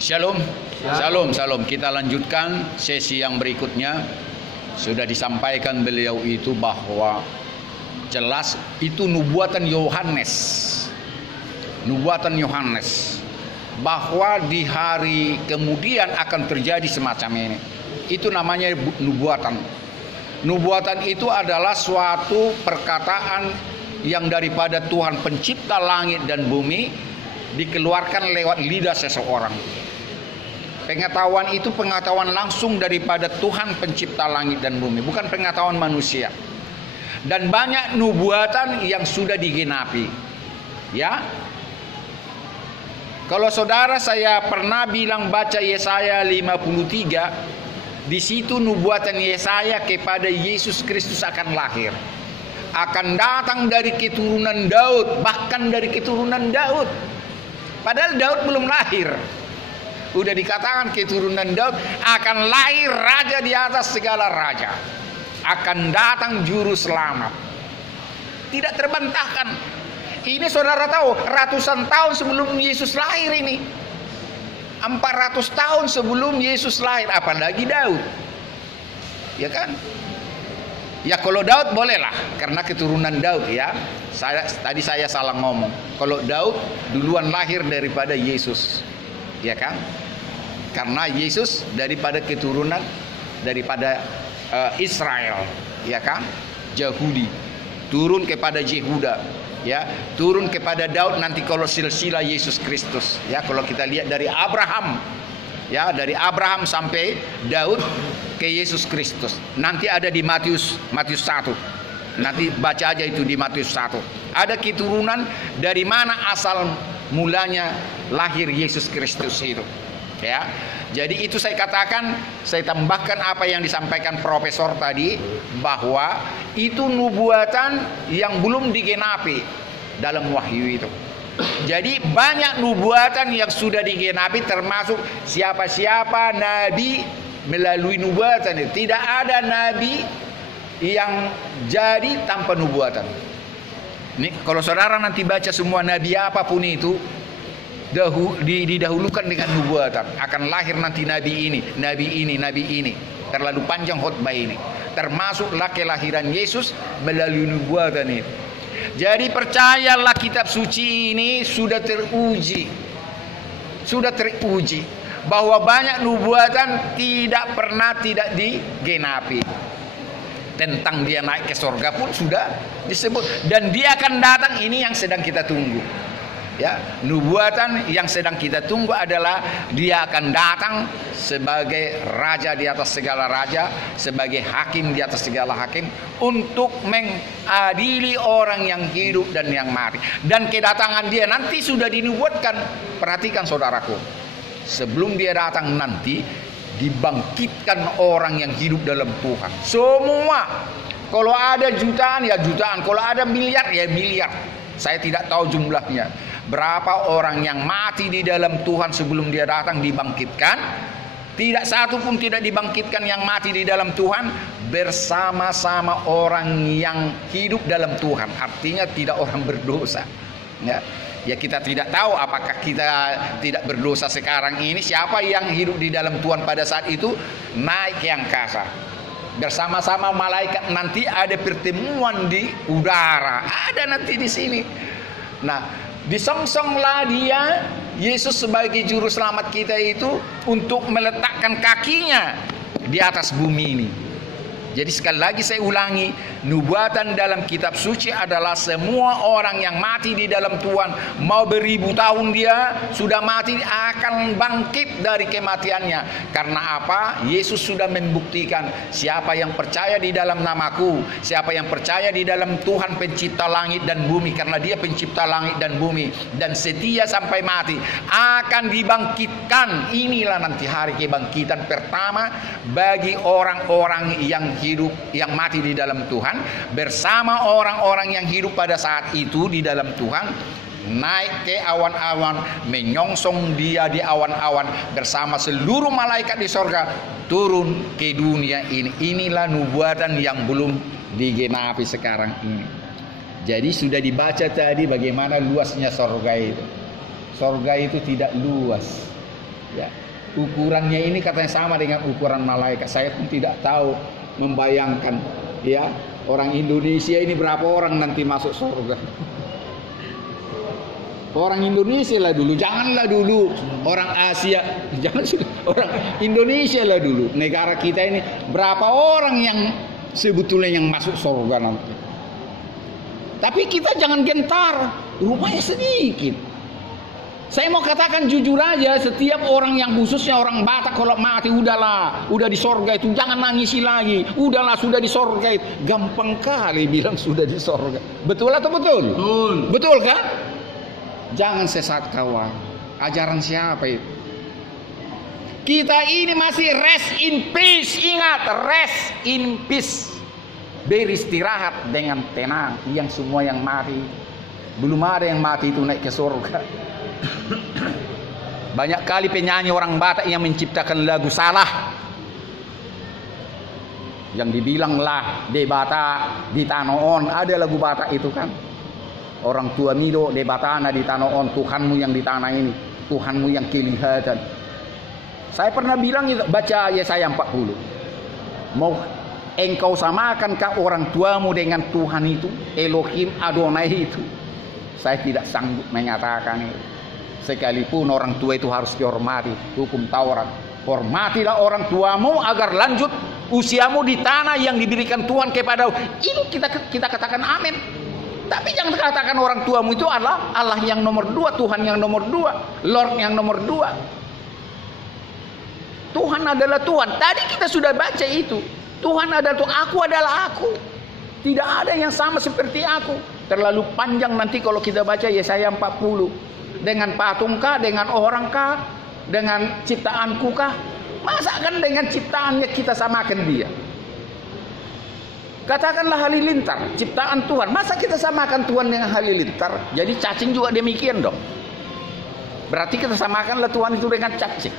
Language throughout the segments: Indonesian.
Shalom, shalom, shalom. Kita lanjutkan sesi yang berikutnya. Sudah disampaikan beliau itu bahwa jelas itu nubuatan Yohanes. Nubuatan Yohanes bahwa di hari kemudian akan terjadi semacam ini. Itu namanya nubuatan. Nubuatan itu adalah suatu perkataan yang daripada Tuhan pencipta langit dan bumi dikeluarkan lewat lidah seseorang. Pengetahuan itu pengetahuan langsung daripada Tuhan pencipta langit dan bumi, bukan pengetahuan manusia. Dan banyak nubuatan yang sudah digenapi. Ya. Kalau saudara saya pernah bilang baca Yesaya 53, di situ nubuatan Yesaya kepada Yesus Kristus akan lahir. Akan datang dari keturunan Daud, bahkan dari keturunan Daud. Padahal Daud belum lahir. Udah dikatakan keturunan Daud akan lahir raja di atas segala raja. Akan datang juru selamat. Tidak terbantahkan. Ini saudara tahu ratusan tahun sebelum Yesus lahir ini. 400 tahun sebelum Yesus lahir, apalagi Daud. Ya kan? Ya kalau Daud bolehlah karena keturunan Daud ya. Tadi saya salah ngomong. Kalau Daud duluan lahir daripada Yesus. Ya kan? Karena Yesus daripada keturunan daripada Israel, ya kan? Yahudi turun kepada Yehuda, ya, turun kepada Daud nanti kalau silsilah Yesus Kristus, ya. Kalau kita lihat dari Abraham, ya, dari Abraham sampai Daud ke Yesus Kristus. Nanti ada di Matius 1. Nanti baca aja itu di Matius 1. Ada keturunan dari mana asal mulanya lahir Yesus Kristus itu. Ya. Jadi itu saya katakan, saya tambahkan apa yang disampaikan profesor tadi, bahwa itu nubuatan yang belum digenapi dalam wahyu itu. Jadi banyak nubuatan yang sudah digenapi, termasuk siapa-siapa nabi melalui nubuatan itu. Tidak ada nabi yang jadi tanpa nubuatan. Nih, kalau saudara nanti baca semua nabi apapun itu, didahulukan dengan nubuatan. Akan lahir nanti nabi ini, nabi ini, nabi ini. Terlalu panjang khotbah ini. Termasuklah kelahiran Yesus melalui nubuatan ini. Jadi percayalah kitab suci ini sudah teruji. Sudah teruji bahwa banyak nubuatan tidak pernah tidak digenapi. Tentang dia naik ke surga pun sudah disebut, dan dia akan datang, ini yang sedang kita tunggu. Ya, nubuatan yang sedang kita tunggu adalah dia akan datang sebagai raja di atas segala raja, sebagai hakim di atas segala hakim, untuk mengadili orang yang hidup dan yang mati. Dan kedatangan dia nanti sudah dinubuatkan. Perhatikan saudaraku, sebelum dia datang nanti dibangkitkan orang yang hidup dalam Tuhan. Semua. Kalau ada jutaan ya jutaan, kalau ada miliar ya miliar. Saya tidak tahu jumlahnya. Berapa orang yang mati di dalam Tuhan sebelum dia datang dibangkitkan. Tidak satu pun tidak dibangkitkan yang mati di dalam Tuhan bersama-sama orang yang hidup dalam Tuhan. Artinya tidak orang berdosa. Ya kita tidak tahu apakah kita tidak berdosa sekarang ini. Siapa yang hidup di dalam Tuhan pada saat itu naik ke angkasa. Bersama-sama malaikat, nanti ada pertemuan di udara. Ada nanti di sini. Nah, disongsonglah dia, Yesus sebagai juru selamat kita itu, untuk meletakkan kakinya di atas bumi ini. Jadi sekali lagi saya ulangi, nubuatan dalam kitab suci adalah semua orang yang mati di dalam Tuhan, mau beribu tahun dia sudah mati, akan bangkit dari kematiannya. Karena apa? Yesus sudah membuktikan, siapa yang percaya di dalam namaku, siapa yang percaya di dalam Tuhan pencipta langit dan bumi, karena dia pencipta langit dan bumi, dan setia sampai mati, akan dibangkitkan. Inilah nanti hari kebangkitan pertama bagi orang-orang yang hidup, yang mati di dalam Tuhan, bersama orang-orang yang hidup pada saat itu di dalam Tuhan, naik ke awan-awan, menyongsong dia di awan-awan bersama seluruh malaikat di sorga, turun ke dunia ini. Inilah nubuatan yang belum digenapi sekarang ini. Jadi sudah dibaca tadi bagaimana luasnya sorga itu. Sorga itu tidak luas. Ya, ukurannya ini katanya sama dengan ukuran malaikat. Saya pun tidak tahu membayangkan, ya, orang Indonesia ini berapa orang nanti masuk surga. Orang Indonesia lah dulu, janganlah dulu orang Asia, jangan orang Indonesia lah dulu. Negara kita ini berapa orang yang sebetulnya yang masuk surga nanti. Tapi kita jangan gentar, rumahnya sedikit. Saya mau katakan jujur aja, setiap orang yang khususnya orang Batak kalau mati udahlah, udah di surga itu, jangan nangisi lagi. Udahlah sudah di surga itu. Gampang kali bilang sudah di surga. Betul atau betul? Betul. Betul kan? Jangan sesat kawan. Ajaran siapa itu? Kita ini masih rest in peace. Ingat, rest in peace. Beristirahat dengan tenang. Yang semua yang mati, belum ada yang mati itu naik ke surga. Banyak kali penyanyi orang Batak yang menciptakan lagu salah, yang dibilang lah di Batak di Tanoon, ada lagu Batak itu kan, orang tua mido di Batana di Tanoon, Tuhanmu yang di tanah ini, Tuhanmu yang kelihatan. Saya pernah bilang itu, baca Yesaya 40, mau engkau samakankah orang tuamu dengan Tuhan itu, Elohim Adonai itu? Saya tidak sanggup menyatakan itu. Sekalipun orang tua itu harus dihormati, hukum Taurat. Hormatilah orang tuamu agar lanjut usiamu di tanah yang diberikan Tuhan kepadamu. Itu kita katakan amin. Tapi jangan katakan orang tuamu itu adalah Allah yang nomor 2, Tuhan yang nomor 2, Lord yang nomor 2. Tuhan adalah Tuhan. Tadi kita sudah baca itu. Tuhan adalah Tuhan, aku adalah aku. Tidak ada yang sama seperti aku. Terlalu panjang nanti kalau kita baca Yesaya 40. Dengan patungkah, dengan orangkah, dengan ciptaanku kah? Masa kan dengan ciptaannya kita samakan dia? Katakanlah halilintar, ciptaan Tuhan. Masa kita samakan Tuhan dengan halilintar? Jadi cacing juga demikian dong. Berarti kita samakanlah Tuhan itu dengan cacing.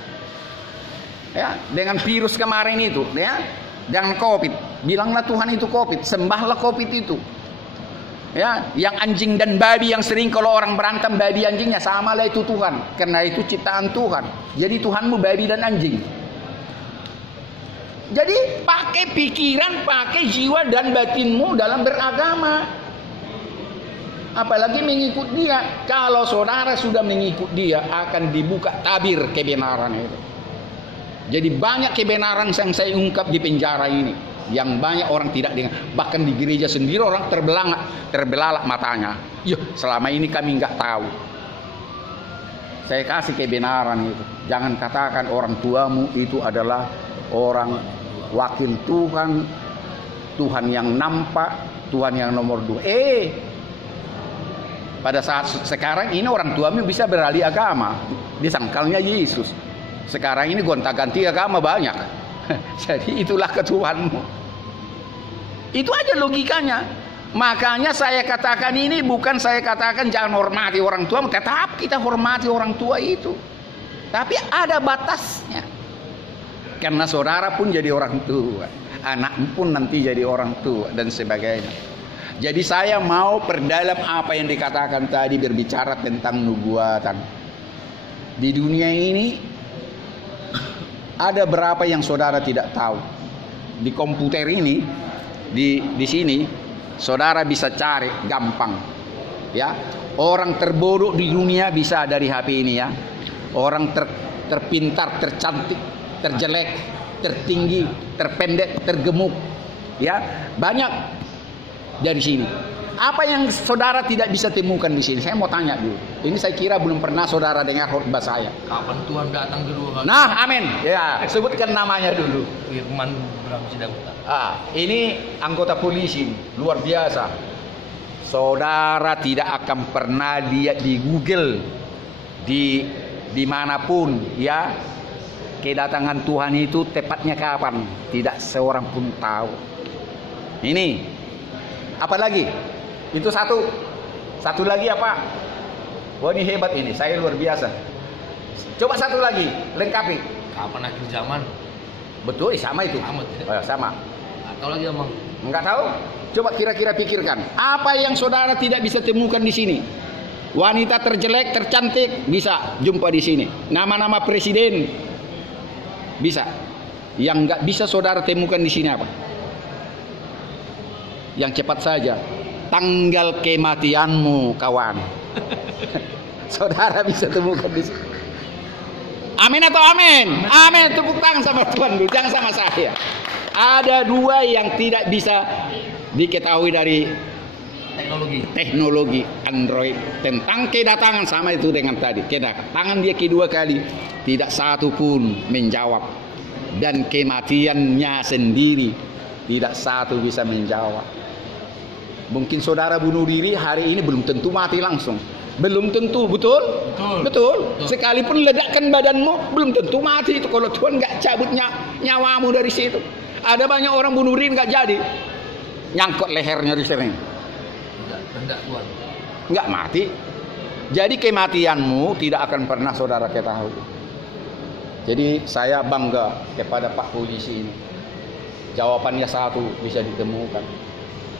Ya, dengan virus kemarin itu, ya. Jangan COVID. Bilanglah Tuhan itu COVID, sembahlah COVID itu. Ya, yang anjing dan babi yang sering kalau orang berantem babi anjingnya samalah itu Tuhan, karena itu ciptaan Tuhan. Jadi Tuhanmu babi dan anjing. Jadi pakai pikiran, pakai jiwa dan batinmu dalam beragama. Apalagi mengikut dia. Kalau saudara sudah mengikut dia, akan dibuka tabir kebenaran itu. Jadi banyak kebenaran yang saya ungkap di penjara ini, yang banyak orang tidak dengar. Bahkan di gereja sendiri orang terbelalak matanya. Yo, selama ini kami nggak tahu. Saya kasih kebenaran itu. Jangan katakan orang tuamu itu adalah orang wakil Tuhan, Tuhan yang nampak, Tuhan yang nomor 2. Pada saat sekarang ini orang tuamu bisa beralih agama, disangkalnya Yesus. Sekarang ini gonta-ganti agama banyak. Jadi itulah ketuhanmu. Itu aja logikanya. Makanya saya katakan ini, bukan saya katakan jangan hormati orang tua, tetap kita hormati orang tua itu. Tapi ada batasnya. Karena saudara pun jadi orang tua, anak pun nanti jadi orang tua dan sebagainya. Jadi saya mau perdalam apa yang dikatakan tadi, berbicara tentang nubuatan. Di dunia ini ada berapa yang saudara tidak tahu. Di komputer ini, di sini saudara bisa cari gampang, ya. Orang terbodoh di dunia bisa dari HP ini, ya. Orang terpintar, tercantik, terjelek, tertinggi, terpendek, tergemuk, ya, banyak dari sini. Apa yang saudara tidak bisa temukan di sini? Saya mau tanya dulu. Ini saya kira belum pernah saudara dengar khotbah saya. Kapan Tuhan datang kedua kali? Nah, amin. Ya, sebutkan namanya dulu. Firman Bramsidauta. Ini anggota polisi, luar biasa. Saudara tidak akan pernah lihat di Google, dimanapun, ya, kedatangan Tuhan itu tepatnya kapan? Tidak seorang pun tahu. Ini, apa lagi? Itu satu lagi apa? Wah, ini hebat ini, saya luar biasa. Coba satu lagi, lengkapi. Kapan akhir zaman? Betul, sama itu. Sama. Atau lagi emang? Enggak tahu? Coba kira-kira pikirkan. Apa yang saudara tidak bisa temukan di sini? Wanita terjelek, tercantik bisa jumpa di sini. Nama-nama presiden bisa. Yang nggak bisa saudara temukan di sini apa? Yang cepat saja, tanggal kematianmu, kawan. Saudara bisa temukan di sini. Amin atau amin? Amin. Tepuk tangan sama Tuhan dulu, jangan sama saya. Ada dua yang tidak bisa diketahui dari teknologi Android tentang kedatangan, sama itu dengan tadi kedatangan dia kedua kali, tidak satu pun menjawab, dan kematiannya sendiri tidak satu bisa menjawab. Mungkin saudara bunuh diri hari ini belum tentu mati langsung, belum tentu, betul. Sekalipun ledakkan badanmu belum tentu mati itu kalau Tuhan nggak cabut nyawamu dari situ. Ada banyak orang bunuh diri nggak jadi, nyangkut lehernya di sini. Nggak mati. Jadi kematianmu tidak akan pernah saudara ketahui. Jadi saya bangga kepada Pak Polisi ini. Jawabannya satu bisa ditemukan,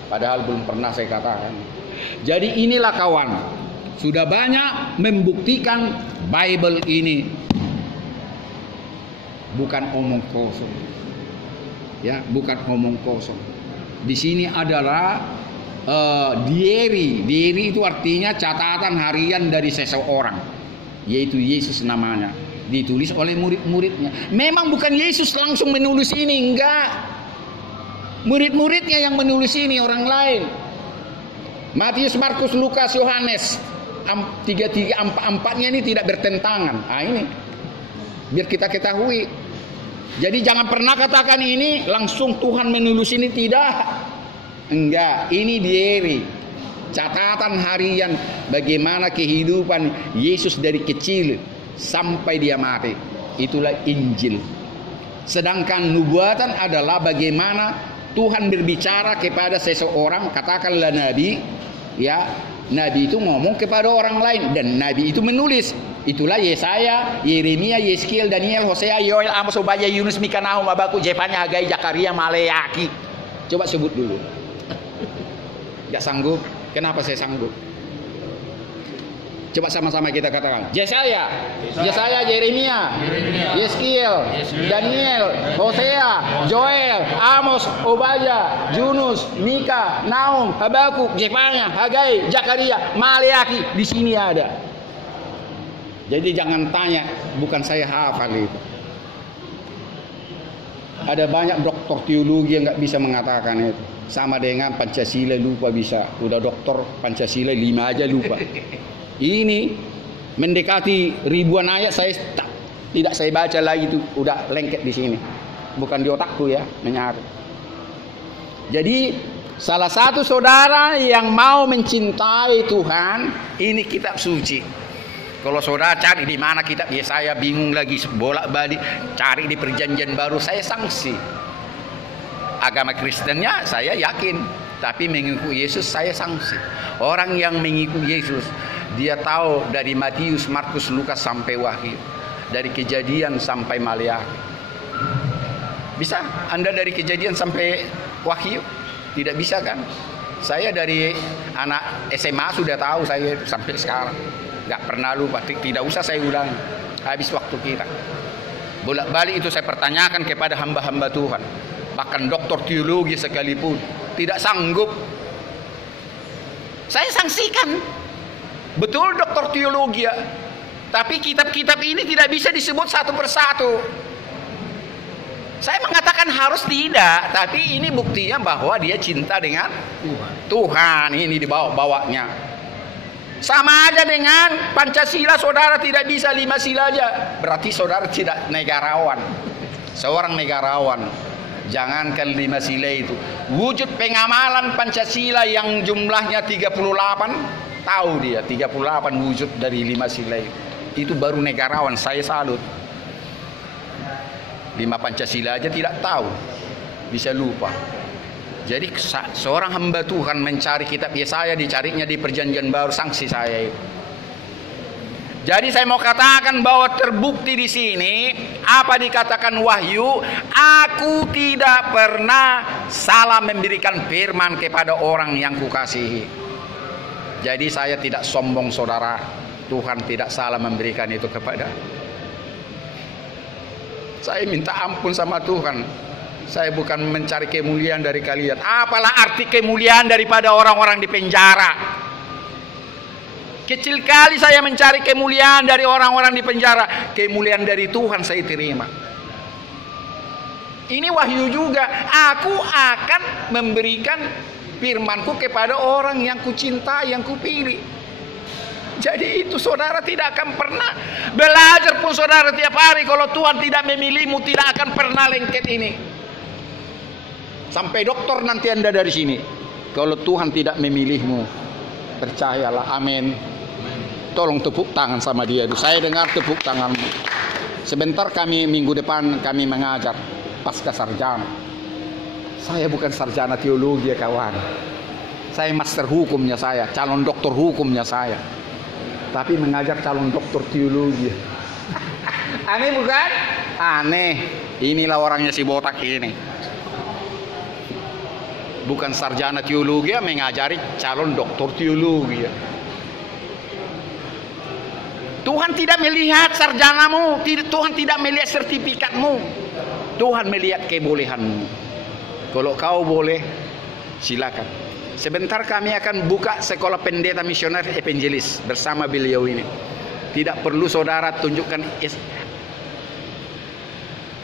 padahal belum pernah saya katakan. Jadi inilah kawan, sudah banyak membuktikan Bible ini bukan omong kosong. Ya, bukan omong kosong. Di sini adalah diary itu artinya catatan harian dari seseorang, yaitu Yesus namanya, ditulis oleh murid-muridnya. Memang bukan Yesus langsung menulis ini, enggak, murid-muridnya yang menulis ini, orang lain. Matius, Markus, Lukas, Yohanes, 3-4-nya ini tidak bertentangan. Nah ini biar kita ketahui. Jadi jangan pernah katakan ini langsung Tuhan menulis ini, tidak. Enggak, ini diary, catatan harian bagaimana kehidupan Yesus dari kecil sampai dia mati. Itulah Injil. Sedangkan nubuatan adalah bagaimana Tuhan berbicara kepada seseorang, katakanlah nabi, ya. Nabi itu ngomong kepada orang lain dan nabi itu menulis. Itulah Yesaya, Yeremia, Yeskiel, Daniel, Hosea, Yoel, Amos, Obadya, Yunus, Mika, Nahum, Habakuk, Zefanya, Hagai, Zakaria, Maleaki. Coba sebut dulu. Gak sanggup? Kenapa saya sanggup? Coba sama-sama kita katakan. Yesaya, Yeremia, Yeskiel, Daniel, Hosea, Joel, Amos, Obadya, Yunus, Mika, Nahum, Habakuk, Zefanya, Hagai, Zakaria, Maleaki. Di sini ada. Jadi jangan tanya, bukan saya hafal itu. Ada banyak doktor teologi yang nggak bisa mengatakan itu. Sama dengan Pancasila lupa bisa. Udah doktor Pancasila 5 aja lupa. Ini mendekati ribuan ayat tidak saya baca lagi, itu udah lengket di sini. Bukan di otakku ya, menyatu. Jadi salah satu saudara yang mau mencintai Tuhan, ini kitab suci. Kalau saudara cari di mana kitab Yesaya, bingung lagi bolak-balik cari di Perjanjian Baru, saya sanksi. Agama Kristennya saya yakin, tapi mengikuti Yesus saya sanksi. Orang yang mengikuti Yesus, dia tahu dari Matius, Markus, Lukas sampai Wahyu, dari Kejadian sampai Maleaki. Bisa Anda dari Kejadian sampai Wahyu? Tidak bisa kan? Saya dari anak SMA sudah tahu saya sampai sekarang. Gak pernah lupa, tidak usah saya ulangi. Habis waktu kita. Bolak-balik itu saya pertanyakan kepada hamba-hamba Tuhan. Bahkan doktor teologi sekalipun tidak sanggup. Saya sanksikan. Betul doktor teologi ya. Tapi kitab-kitab ini tidak bisa disebut satu persatu. Saya mengatakan harus tidak, tapi ini buktinya bahwa dia cinta dengan Tuhan. Ini dibawa-bawanya. Sama aja dengan Pancasila, saudara tidak bisa 5 sila aja. Berarti saudara tidak negarawan. Seorang negarawan. Jangankan 5 sila itu. Wujud pengamalan Pancasila yang jumlahnya 38. Tahu dia 38 wujud dari 5 sila itu. Itu baru negarawan, saya salut. 5 Pancasila aja tidak tahu. Bisa lupa. Jadi seorang hamba Tuhan mencari kitab Yesaya, dicarinya di Perjanjian Baru, sanksi saya itu. Jadi saya mau katakan bahwa terbukti di sini apa dikatakan Wahyu, aku tidak pernah salah memberikan firman kepada orang yang kukasihi. Jadi saya tidak sombong saudara. Tuhan tidak salah memberikan itu kepada. Saya minta ampun sama Tuhan. Saya bukan mencari kemuliaan dari kalian. Apalah arti kemuliaan daripada orang-orang di penjara? Kecil kali saya mencari kemuliaan dari orang-orang di penjara. Kemuliaan dari Tuhan saya terima. Ini wahyu juga. Aku akan memberikan firmanku kepada orang yang kucintai, yang kupilih. Jadi itu saudara tidak akan pernah belajar pun saudara tiap hari. Kalau Tuhan tidak memilihmu, tidak akan pernah lengket ini. Sampai dokter nanti Anda dari sini. Kalau Tuhan tidak memilihmu, percayalah. Amin. Tolong tepuk tangan sama dia. Saya dengar tepuk tanganmu. Sebentar kami minggu depan kami mengajar pasca sarjana. Saya bukan sarjana teologi ya kawan. Saya master hukumnya saya, calon doktor hukumnya saya. Tapi mengajar calon doktor teologi. Aneh bukan? Aneh. Inilah orangnya si botak ini. Bukan sarjana teologi mengajari calon doktor teologi. Tuhan tidak melihat sarjanamu, Tuhan tidak melihat sertifikatmu. Tuhan melihat kebolehanmu. Kalau kau boleh, silakan. Sebentar kami akan buka sekolah pendeta misioner evangelis bersama beliau ini. Tidak perlu saudara tunjukkan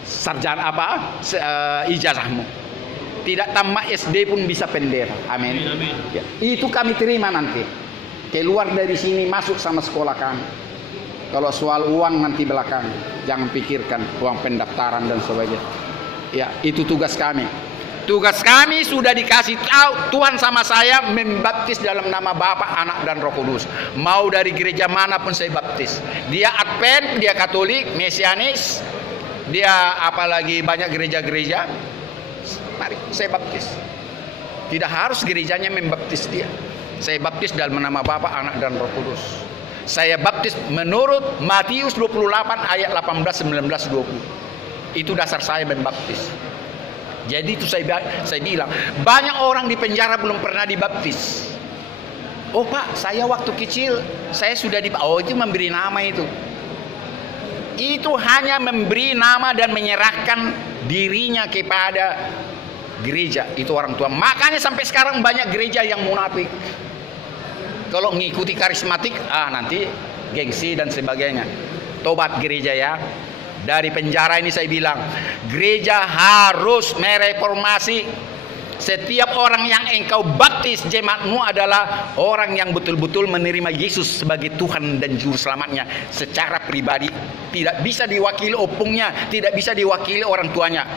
sarjana ijazahmu. Tidak tamat SD pun bisa pendeta. Amin. Ya, itu kami terima nanti. Keluar dari sini masuk sama sekolah kami. Kalau soal uang nanti belakang. Jangan pikirkan uang pendaftaran dan sebagainya. Ya, itu tugas kami. Tugas kami sudah dikasih tahu Tuhan sama saya membaptis dalam nama Bapa, Anak dan Roh Kudus. Mau dari gereja manapun saya baptis. Dia Advent, dia Katolik, Mesianis, dia apalagi banyak gereja-gereja. Mari saya baptis. Tidak harus gerejanya membaptis dia. Saya baptis dalam nama Bapa, Anak dan Roh Kudus. Saya baptis menurut Matius 28 ayat 18, 19, 20. Itu dasar saya membaptis. Jadi itu saya bilang, banyak orang di penjara belum pernah dibaptis. Oh Pak, saya waktu kecil saya sudah oh itu memberi nama itu. Itu hanya memberi nama dan menyerahkan dirinya kepada gereja. Itu orang tua. Makanya sampai sekarang banyak gereja yang munafik. Kalau mengikuti karismatik, nanti gengsi dan sebagainya. Tobat gereja ya. Dari penjara ini saya bilang, gereja harus mereformasi. Setiap orang yang engkau baptis jemaatmu adalah orang yang betul-betul menerima Yesus sebagai Tuhan dan Juru Selamatnya secara pribadi. Tidak bisa diwakili opungnya, tidak bisa diwakili orang tuanya.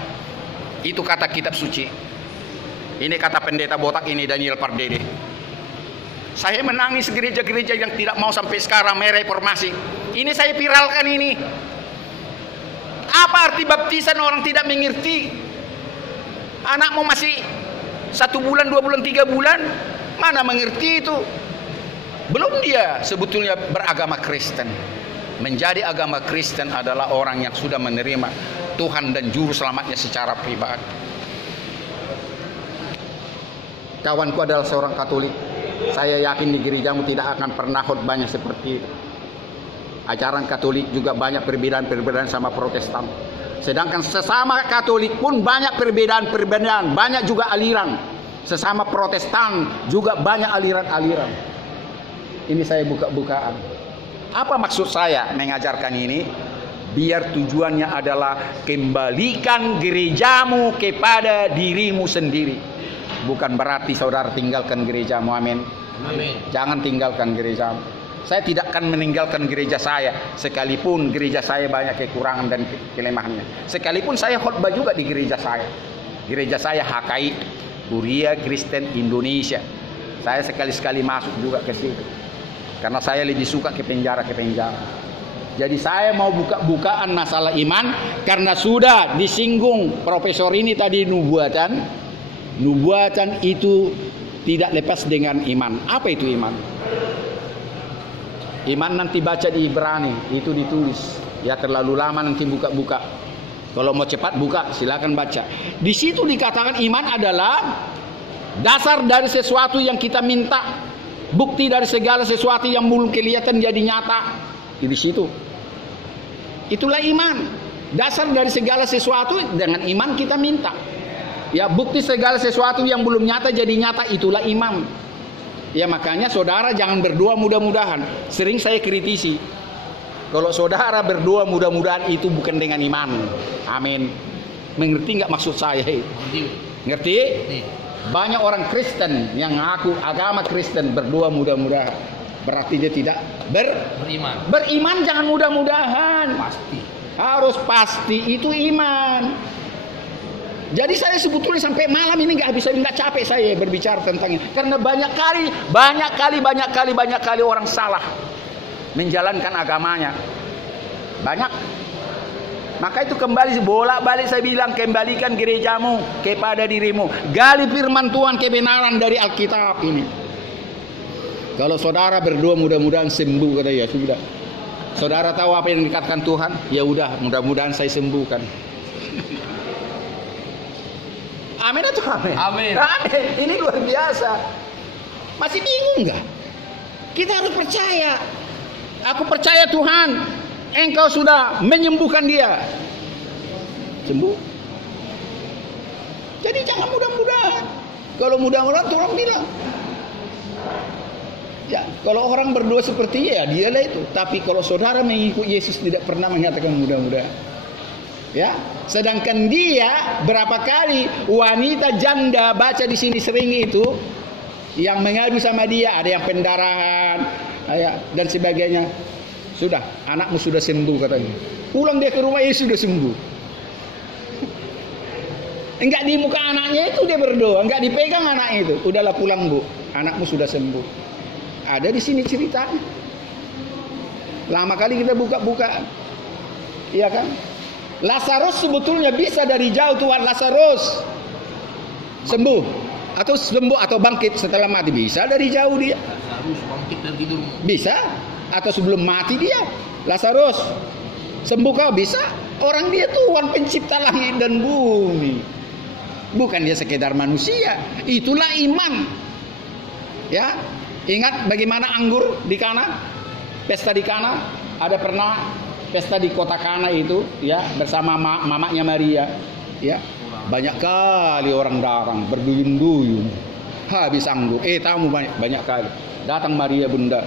Itu kata kitab suci. Ini kata pendeta botak ini, Daniel Pardede. Saya menangis gereja-gereja yang tidak mau sampai sekarang mereformasi. Ini saya viralkan ini. Apa arti baptisan orang tidak mengerti? Anakmu masih 1 bulan, 2 bulan, 3 bulan, mana mengerti itu? Belum dia sebetulnya beragama Kristen. Menjadi agama Kristen adalah orang yang sudah menerima Tuhan dan Juru Selamatnya secara pribadi. Kawanku adalah seorang Katolik. Saya yakin di gerejamu tidak akan pernah khotbahnya seperti itu. Ajaran Katolik juga banyak perbedaan-perbedaan sama Protestan. Sedangkan sesama Katolik pun banyak perbedaan-perbedaan, banyak juga aliran. Sesama Protestan juga banyak aliran-aliran. Ini saya buka-bukaan. Apa maksud saya mengajarkan ini? Biar tujuannya adalah kembalikan gerejamu kepada dirimu sendiri. Bukan berarti saudara tinggalkan gerejamu, amin. Amin. Jangan tinggalkan gerejamu. Saya tidak akan meninggalkan gereja saya, sekalipun gereja saya banyak kekurangan dan kelemahannya. Sekalipun saya khotbah juga di gereja saya. Gereja saya HKI, Kuria Kristen Indonesia. Saya sekali-sekali masuk juga ke situ. Karena saya lebih suka ke penjara. Jadi saya mau buka-bukaan masalah iman, karena sudah disinggung profesor ini tadi nubuatan. Nubuatan itu tidak lepas dengan iman. Apa itu iman? Iman nanti baca di Ibrani, itu ditulis. Ya terlalu lama nanti buka-buka. Kalau mau cepat buka, silakan baca. Di situ dikatakan iman adalah dasar dari sesuatu yang kita minta. Bukti dari segala sesuatu yang belum kelihatan jadi nyata. Di situ. Itulah iman. Dasar dari segala sesuatu dengan iman kita minta. Ya, bukti segala sesuatu yang belum nyata jadi nyata, itulah iman. Ya, makanya saudara jangan berdoa mudah-mudahan. Sering saya kritisi. Kalau saudara berdoa mudah-mudahan itu bukan dengan iman. Amin. Mengerti nggak maksud saya itu? Ngerti? Banyak orang Kristen yang ngaku agama Kristen berdoa mudah-mudahan. Berarti dia tidak beriman. Beriman jangan mudah-mudahan. Pasti. Harus pasti itu iman. Jadi saya sebetulnya sampai malam ini nggak capek saya berbicara tentang ini. Karena banyak kali orang salah menjalankan agamanya. Banyak. Maka itu kembali bolak-balik saya bilang, kembalikan gerejamu kepada dirimu. Gali firman Tuhan kebenaran dari Alkitab ini. Kalau saudara berdoa mudah-mudahan sembuh, kata ya sudah. Saudara tahu apa yang dikatakan Tuhan? Ya udah, mudah-mudahan saya sembuhkan. Amin atau amin? Amin. Amin. Ini luar biasa. Masih bingung nggak? Kita harus percaya. Aku percaya Tuhan, Engkau sudah menyembuhkan dia. Sembuh. Jadi jangan mudah-mudahan. Kalau mudah-mudahan Tuhan bilang. Ya, kalau orang berdoa seperti ya dialah itu. Tapi kalau saudara mengikut Yesus tidak pernah mengatakan mudah-mudahan. Ya, sedangkan dia berapa kali wanita janda baca di sini sering itu yang mengadu sama dia, ada yang pendarahan, ya, dan sebagainya. Sudah, anakmu sudah sembuh katanya. Pulang dia ke rumah, Yesus sudah sembuh. Enggak di muka anaknya itu dia berdoa, enggak dipegang anaknya itu. Udahlah pulang bu, anakmu sudah sembuh. Ada di sini ceritanya. Lama kali kita buka-buka, iya kan? Lazarus sebetulnya bisa dari jauh Tuhan Lazarus sembuh atau bangkit setelah mati, bisa dari jauh dia. Lazarus bangkit dari tidur. Bisa, atau sebelum mati dia. Lazarus sembuh kau bisa. Orang dia Tuhan pencipta langit dan bumi. Bukan dia sekedar manusia. Itulah iman. Ya, ingat bagaimana anggur di Kana? Pesta di Kana, ada pernah pesta di kota Kana itu, ya, bersama mamanya Maria, ya. Banyak kali orang datang berduyun-duyun. Habis anggur, tamu banyak kali. Datang Maria, bunda,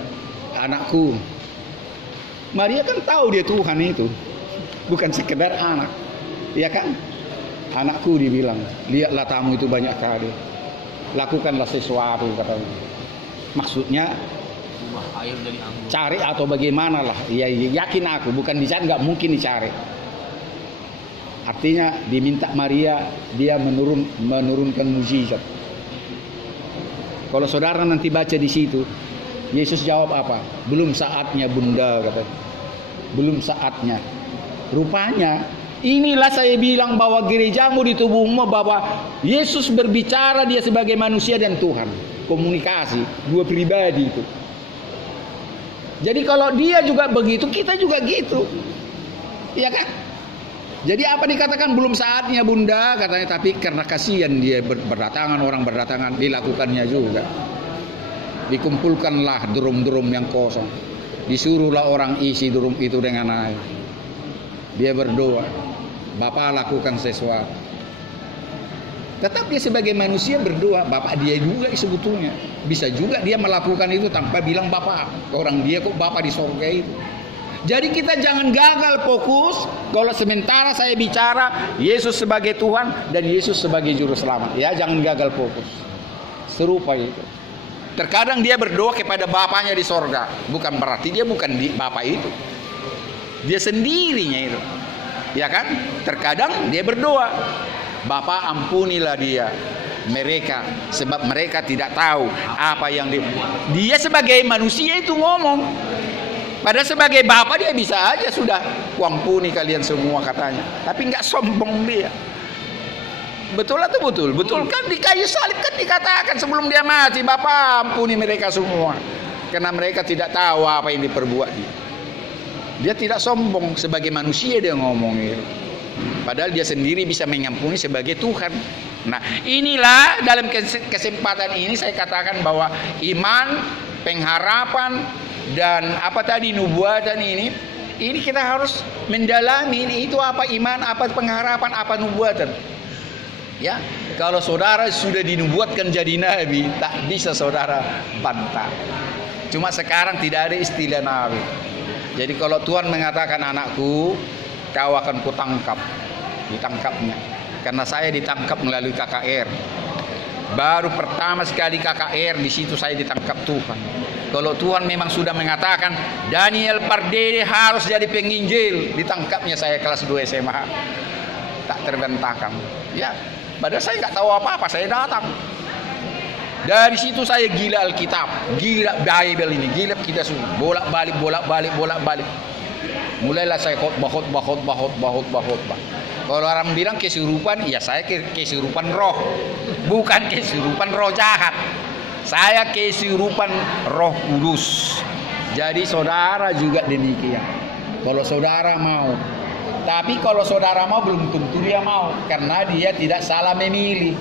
anakku. Maria kan tahu dia Tuhan itu, bukan sekedar anak, ya kan? Anakku dibilang, lihatlah tamu itu banyak kali. Lakukanlah sesuatu katanya. Maksudnya Air dari anggur. Cari atau bagaimana lah. Ya, yakin aku bukan dicari, nggak mungkin dicari. Artinya diminta Maria dia menurunkan mujizat. Kalau saudara nanti baca di situ, Yesus jawab apa? Belum saatnya bunda katanya. Belum saatnya. Rupanya inilah saya bilang bahwa gerejamu di tubuhmu, bahwa Yesus berbicara dia sebagai manusia dan Tuhan. Komunikasi dua pribadi itu. Jadi kalau dia juga begitu, kita juga gitu. Iya kan? Jadi apa dikatakan belum saatnya bunda katanya, tapi karena kasihan dia berdatangan, orang berdatangan, dilakukannya juga. Dikumpulkanlah drum-drum yang kosong. Disuruhlah orang isi drum itu dengan air. Dia berdoa, Bapa lakukan sesuatu. Tetap dia sebagai manusia berdoa, Bapak dia juga sebetulnya. Bisa juga dia melakukan itu tanpa bilang Bapak. Orang dia kok Bapak di surga itu. Jadi kita jangan gagal fokus kalau sementara saya bicara Yesus sebagai Tuhan dan Yesus sebagai juru selamat. Ya, jangan gagal fokus. Serupa itu. Terkadang dia berdoa kepada Bapaknya di surga. Bukan berarti dia bukan di Bapak itu. Dia sendirinya itu. Ya kan? Terkadang dia berdoa, Bapa ampunilah mereka sebab mereka tidak tahu apa yang dia sebagai manusia itu ngomong. Padahal sebagai Bapa dia bisa aja sudah kuampuni kalian semua katanya. Tapi nggak sombong dia. Betul atau betul? Betul kan, di kayu salib kan dikatakan sebelum dia mati, Bapa ampuni mereka semua karena mereka tidak tahu apa yang diperbuat dia. Dia tidak sombong, sebagai manusia dia ngomong itu. Padahal dia sendiri bisa mengampuni sebagai Tuhan. Nah, inilah dalam kesempatan ini saya katakan bahwa iman pengharapan dan apa tadi nubuatan ini kita harus mendalami itu apa iman, apa pengharapan, apa nubuatan. Ya, kalau saudara sudah dinubuatkan jadi nabi, tak bisa saudara bantah. Cuma sekarang tidak ada istilah nabi. Jadi kalau Tuhan mengatakan anakku, kau akan kutangkap, ditangkapnya. Karena saya ditangkap melalui KKR. Baru pertama sekali KKR, di situ saya ditangkap Tuhan. Kalau Tuhan memang sudah mengatakan Daniel Pardede harus jadi penginjil, ditangkapnya saya kelas 2 SMA. Tak terbantahkan. Ya, padahal saya nggak tahu apa-apa, saya datang. Dari situ saya gila Alkitab, gila Bible ini, gila kita semua, bolak-balik. Mulailah saya khotbah. Kalau orang bilang kesurupan, ya saya kesurupan roh, bukan kesurupan roh jahat. Saya kesurupan Roh Kudus. Jadi saudara juga demikian. Kalau saudara mau, tapi kalau saudara mau belum tentu dia mau, karena dia tidak salah memilih.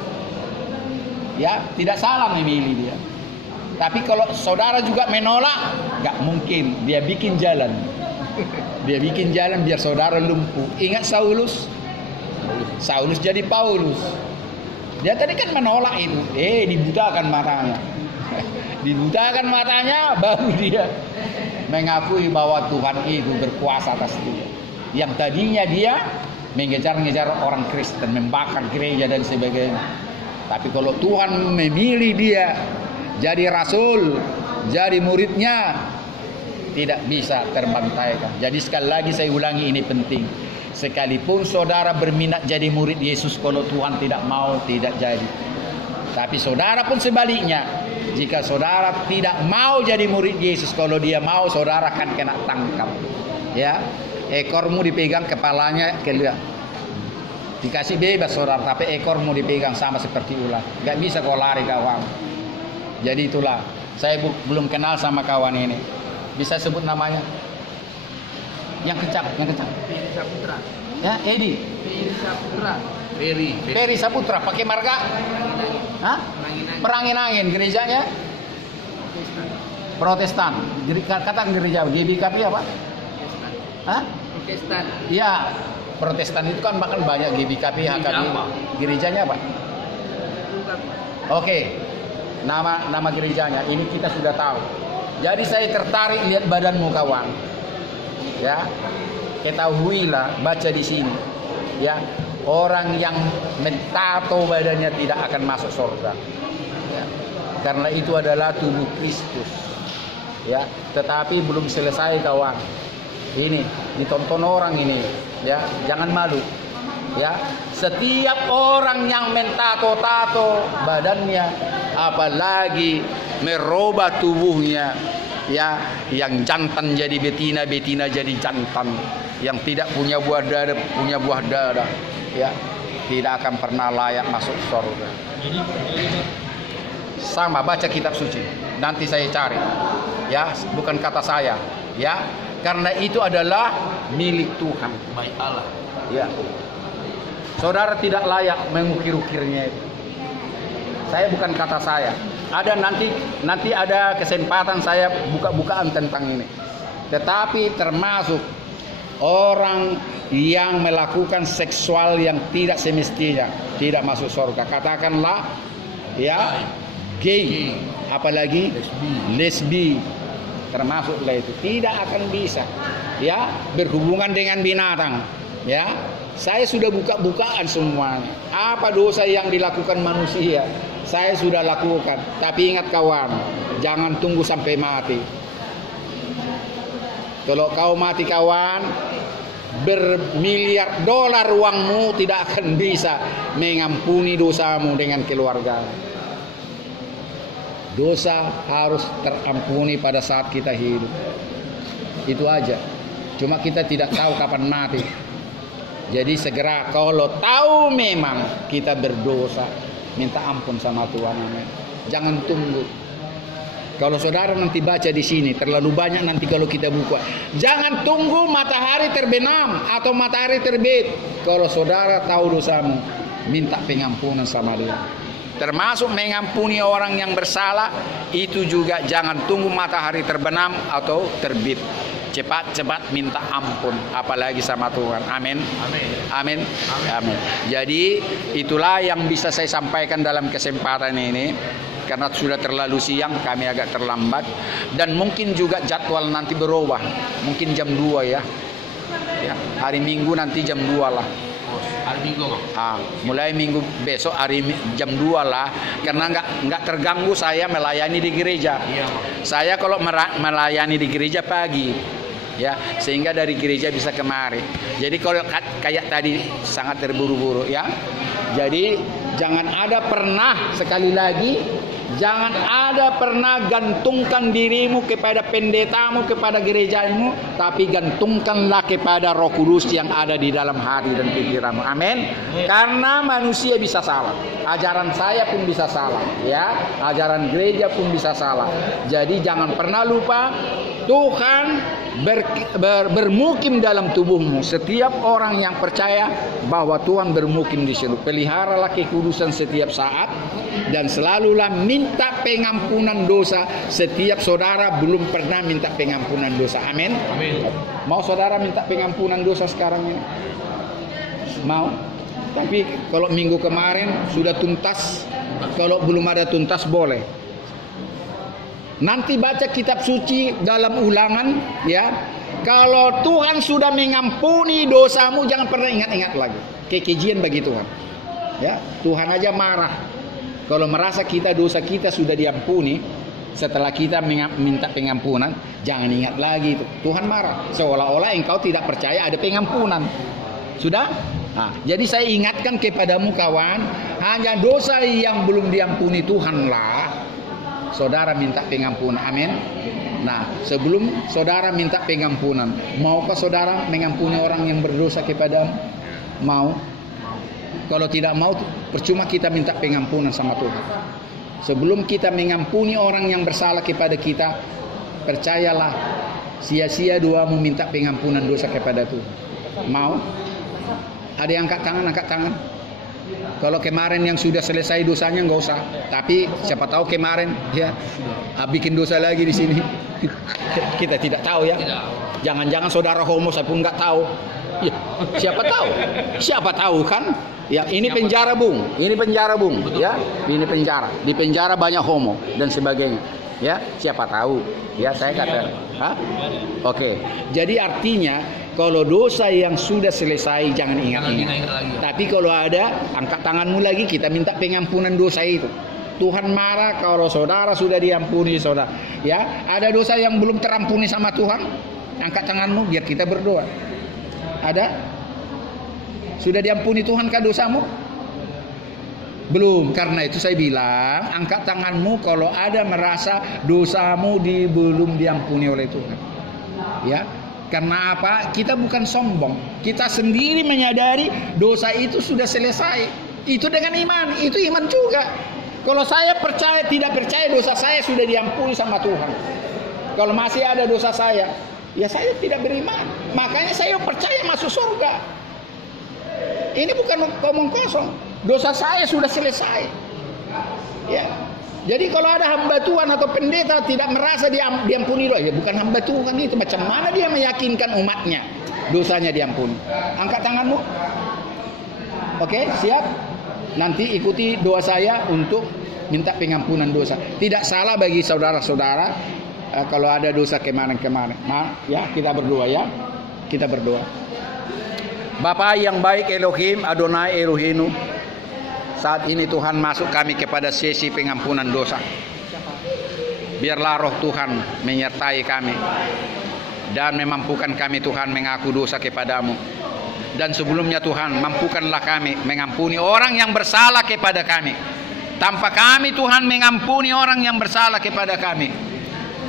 Ya, tidak salah memilih dia. Tapi kalau saudara juga menolak, nggak mungkin. Dia bikin jalan. Dia bikin jalan biar saudara lumpuh. Ingat Saulus? Saulus jadi Paulus. Dia tadi kan menolak itu. Dibutakan matanya. Dibutakan matanya, baru dia mengakui bahwa Tuhan itu berkuasa atas dia. Yang tadinya dia mengejar-ngejar orang Kristen, membakar gereja dan sebagainya. Tapi kalau Tuhan memilih dia jadi rasul, jadi muridnya, tidak bisa terbantaikan. Jadi sekali lagi saya ulangi, ini penting. Sekalipun saudara berminat jadi murid Yesus, kalau Tuhan tidak mau, tidak jadi. Tapi saudara pun sebaliknya, jika saudara tidak mau jadi murid Yesus, kalau dia mau, saudara akan kena tangkap. Ya, ekormu dipegang, kepalanya keluar. Dikasih bebas saudara, tapi ekormu dipegang sama seperti ular. Gak bisa kau lari kawan. Jadi itulah, saya belum kenal sama kawan ini. Bisa sebut namanya? Yang kencang. Peri Saputra. Ya, Edi. Peri Saputra. Peri Saputra, pakai marga? Hah? Perangin-angin. Gerejanya? Protestan. Kata gereja GBKP apa? Hah? Protestan. Iya. Protestan itu kan bahkan banyak GBKP, HKB. Gerejanya apa? Oke. Nama gerejanya ini kita sudah tahu. Jadi saya tertarik lihat badanmu kawan. Ya. Ketahuilah, baca di sini. Ya. Orang yang mentato badannya tidak akan masuk surga. Ya. Karena itu adalah tubuh Kristus. Ya, tetapi belum selesai kawan. Ini ditonton orang ini, ya, jangan malu. Ya, setiap orang yang mentato-tato badannya, apalagi merubah tubuhnya, ya, yang jantan jadi betina, betina jadi jantan, yang tidak punya buah dada punya buah dada, ya, tidak akan pernah layak masuk surga. Sama, baca kitab suci. Nanti saya cari, ya, bukan kata saya, ya, karena itu adalah milik Tuhan, Baik Allah. ya. Saudara tidak layak mengukir-ukirnya itu. Saya bukan kata saya. Ada nanti ada kesempatan saya buka-bukaan tentang ini. Tetapi termasuk orang yang melakukan seksual yang tidak semestinya tidak masuk surga. Katakanlah, ya, gay, apalagi lesbi, termasuklah itu, tidak akan bisa, ya, berhubungan dengan binatang, ya. Saya sudah buka-bukaan semuanya. Apa dosa yang dilakukan manusia, saya sudah lakukan. Tapi ingat kawan, jangan tunggu sampai mati. Kalau kau mati kawan, bermiliar dolar uangmu tidak akan bisa mengampuni dosamu dengan keluarga. Dosa harus terampuni pada saat kita hidup. Itu aja. Cuma kita tidak tahu kapan mati. Jadi segera, kalau tahu memang kita berdosa, minta ampun sama Tuhan. Amin. Jangan tunggu. Kalau saudara nanti baca di sini, terlalu banyak nanti kalau kita buka. Jangan tunggu matahari terbenam atau matahari terbit. Kalau saudara tahu dosamu, minta pengampunan sama Dia. termasuk mengampuni orang yang bersalah. Itu juga jangan tunggu matahari terbenam atau terbit, cepat-cepat minta ampun, apalagi sama Tuhan. Amin. Amin. Amin. Jadi itulah yang bisa saya sampaikan dalam kesempatan ini. Karena sudah terlalu siang, kami agak terlambat. Dan mungkin juga jadwal nanti berubah. Mungkin jam 2 ya. Hari Minggu nanti jam 2 lah. Hari Minggu, Bang. Mulai minggu besok jam 2 lah. Karena nggak terganggu saya melayani di gereja. Iya, Bang. Saya kalau melayani di gereja pagi, ya, sehingga dari gereja bisa kemari. Jadi kalau kayak tadi sangat terburu-buru ya. Jadi jangan ada pernah, sekali lagi, jangan ada pernah gantungkan dirimu kepada pendetamu, kepada gerejamu, tapi gantungkanlah kepada Roh Kudus yang ada di dalam hati dan pikiranmu. Amin. Karena manusia bisa salah, ajaran saya pun bisa salah, ya, ajaran gereja pun bisa salah. Jadi jangan pernah lupa Tuhan bermukim dalam tubuhmu. Setiap orang yang percaya bahwa Tuhan bermukim di situ. Peliharalah kekudusan setiap saat dan selalulah minta pengampunan dosa. Setiap saudara belum pernah minta pengampunan dosa. Amin. Amin. Mau saudara minta pengampunan dosa sekarang ini? Mau? Tapi kalau minggu kemarin sudah tuntas, kalau belum ada tuntas boleh. Nanti baca kitab suci dalam Ulangan, ya. Kalau Tuhan sudah mengampuni dosamu, jangan pernah ingat-ingat lagi. Kekejian bagi Tuhan. Ya, Tuhan aja marah. Kalau merasa dosa kita sudah diampuni, setelah kita minta pengampunan, jangan ingat lagi itu. Tuhan marah. Seolah-olah engkau tidak percaya ada pengampunan. Sudah? Nah, jadi saya ingatkan kepadamu kawan, hanya dosa yang belum diampuni Tuhanlah saudara minta pengampunan. Amin. Nah, sebelum saudara minta pengampunan, maukah saudara mengampuni orang yang berdosa kepadamu? Mau? Kalau tidak mau, percuma kita minta pengampunan sama Tuhan. Sebelum kita mengampuni orang yang bersalah kepada kita, percayalah, sia-sia doamu minta pengampunan dosa kepada Tuhan. Mau? Ada yang angkat tangan, angkat tangan. Kalau kemarin yang sudah selesai dosanya nggak usah. Tapi siapa tahu kemarin ya bikin dosa lagi di sini. Kita tidak tahu ya. Jangan-jangan saudara homo saya pun nggak tahu. Ya, siapa tahu? Siapa tahu kan? Ya ini penjara bung. Ini penjara bung. Ya ini penjara. Di penjara banyak homo dan sebagainya. Ya siapa tahu? Ya saya kata. Oke. Jadi artinya kalau dosa yang sudah selesai jangan ingat-ingat. Tapi kalau ada, angkat tanganmu lagi, kita minta pengampunan dosa itu. Tuhan marah kalau saudara sudah diampuni saudara. Ya, ada dosa yang belum terampuni sama Tuhan, angkat tanganmu biar kita berdoa. Ada? Sudah diampuni Tuhan kah dosamu? Belum. Karena itu saya bilang, angkat tanganmu kalau ada merasa dosamu belum diampuni oleh Tuhan. Ya. Karena apa? Kita bukan sombong. Kita sendiri menyadari dosa itu sudah selesai. Itu dengan iman. Itu iman juga. Kalau saya percaya, tidak percaya dosa saya sudah diampuni sama Tuhan. Kalau masih ada dosa saya, ya saya tidak beriman. Makanya saya percaya masuk surga. Ini bukan omong kosong. Dosa saya sudah selesai. Ya. Jadi kalau ada hamba Tuhan atau pendeta tidak merasa diampuni dosa, ya bukan hamba Tuhan itu. Macam mana dia meyakinkan umatnya dosanya diampuni? Angkat tanganmu. Oke, siap? Nanti ikuti doa saya untuk minta pengampunan dosa. Tidak salah bagi saudara-saudara kalau ada dosa kemarin-kemarin. Nah, ya kita berdoa ya. Kita berdoa. Bapa yang baik Elohim, Adonai Elohinu. Saat ini Tuhan masuk kami kepada sesi pengampunan dosa. Biarlah roh Tuhan menyertai kami dan memampukan kami Tuhan mengaku dosa kepadamu. Dan sebelumnya Tuhan, mampukanlah kami mengampuni orang yang bersalah kepada kami. Tanpa kami Tuhan mengampuni orang yang bersalah kepada kami,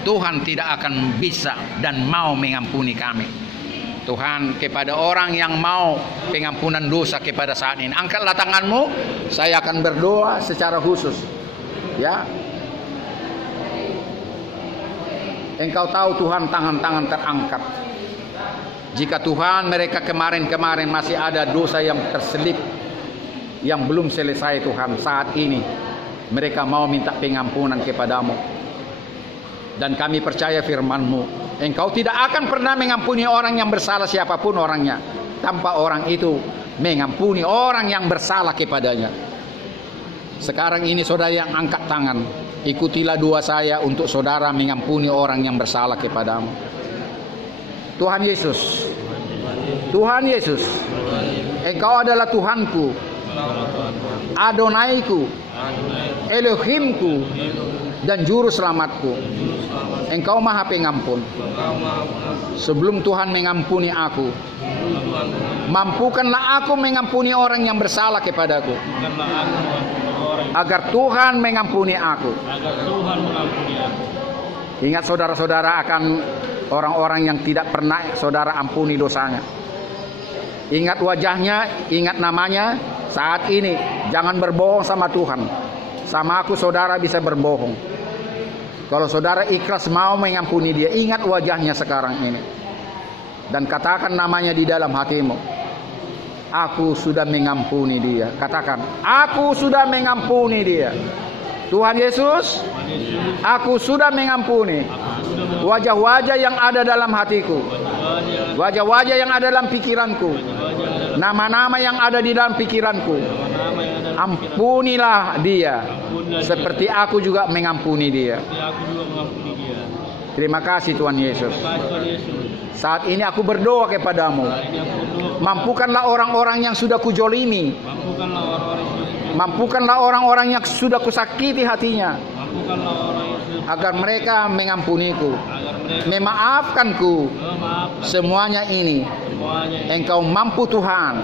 Tuhan tidak akan bisa dan mau mengampuni kami. Tuhan, kepada orang yang mau pengampunan dosa kepada saat ini, angkatlah tanganmu, saya akan berdoa secara khusus. Ya, engkau tahu Tuhan tangan-tangan terangkat. Jika Tuhan mereka kemarin-kemarin masih ada dosa yang terselip, yang belum selesai Tuhan saat ini, mereka mau minta pengampunan kepadamu. Dan kami percaya firman-Mu, Engkau tidak akan pernah mengampuni orang yang bersalah siapapun orangnya, tanpa orang itu mengampuni orang yang bersalah kepadanya. Sekarang ini saudara yang angkat tangan, ikutilah doa saya untuk saudara mengampuni orang yang bersalah kepadamu. Tuhan Yesus, Tuhan Yesus, Engkau adalah Tuhanku, Adonaiku, Elohimku, dan Juru Selamatku. Engkau Maha Pengampun. Sebelum Tuhan mengampuni aku, mampukanlah aku mengampuni orang yang bersalah kepadaku, agar Tuhan mengampuni aku. Ingat saudara-saudara akan orang-orang yang tidak pernah saudara ampuni dosanya. Ingat wajahnya, ingat namanya. Saat ini jangan berbohong sama Tuhan. Sama aku saudara bisa berbohong. Kalau saudara ikhlas mau mengampuni dia, ingat wajahnya sekarang ini. Dan katakan namanya di dalam hatimu. Aku sudah mengampuni dia. Katakan, aku sudah mengampuni dia. Tuhan Yesus, aku sudah mengampuni wajah-wajah yang ada dalam hatiku, wajah-wajah yang ada dalam pikiranku, nama-nama yang ada di dalam pikiranku. Ampunilah dia, seperti aku juga mengampuni dia. Terima kasih Tuhan Yesus. Saat ini aku berdoa kepadamu, mampukanlah orang-orang yang sudah kujolimi, mampukanlah orang-orang yang sudah kusakiti hatinya, agar mereka mengampuniku, memaafkanku. Semuanya ini Engkau mampu Tuhan,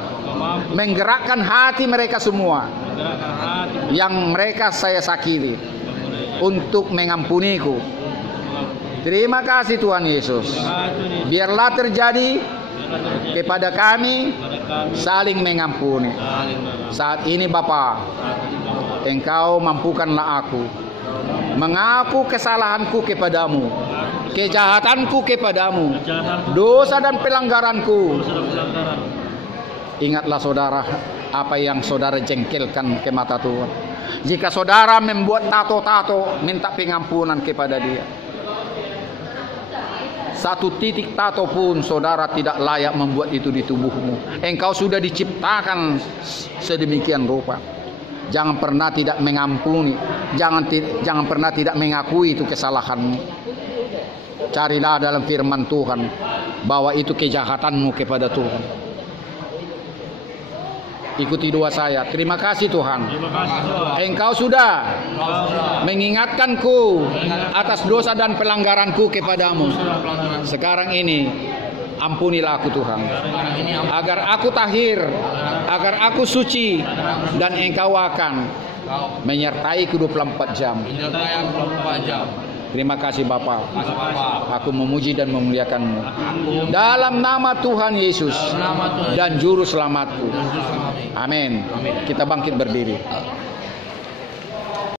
menggerakkan hati mereka semua yang mereka saya sakiti untuk mengampuniku. Terima kasih Tuhan Yesus. Biarlah terjadi kepada kami saling mengampuni. Saat ini Bapa, Engkau mampukanlah aku mengaku kesalahanku kepadamu, kejahatanku kepadamu, dosa dan pelanggaranku. Ingatlah saudara, apa yang saudara jengkelkan ke mata Tuhan. Jika saudara membuat tato-tato, minta pengampunan kepada dia. Satu titik tato pun saudara tidak layak membuat itu di tubuhmu. Engkau sudah diciptakan sedemikian rupa. Jangan pernah tidak mengampuni, jangan pernah tidak mengakui itu kesalahanmu. Carilah dalam firman Tuhan bahwa itu kejahatanmu kepada Tuhan. Ikuti doa saya. Terima kasih Tuhan. Engkau sudah mengingatkanku atas dosa dan pelanggaranku kepadamu. Sekarang ini ampunilah aku Tuhan, agar aku tahir, agar aku suci, dan Engkau akan menyertaiku 24 jam. Terima kasih Bapa. Aku memuji dan memuliakan-Mu. Dalam nama Tuhan Yesus dan Juru Selamatku. Amin. Kita bangkit berdiri.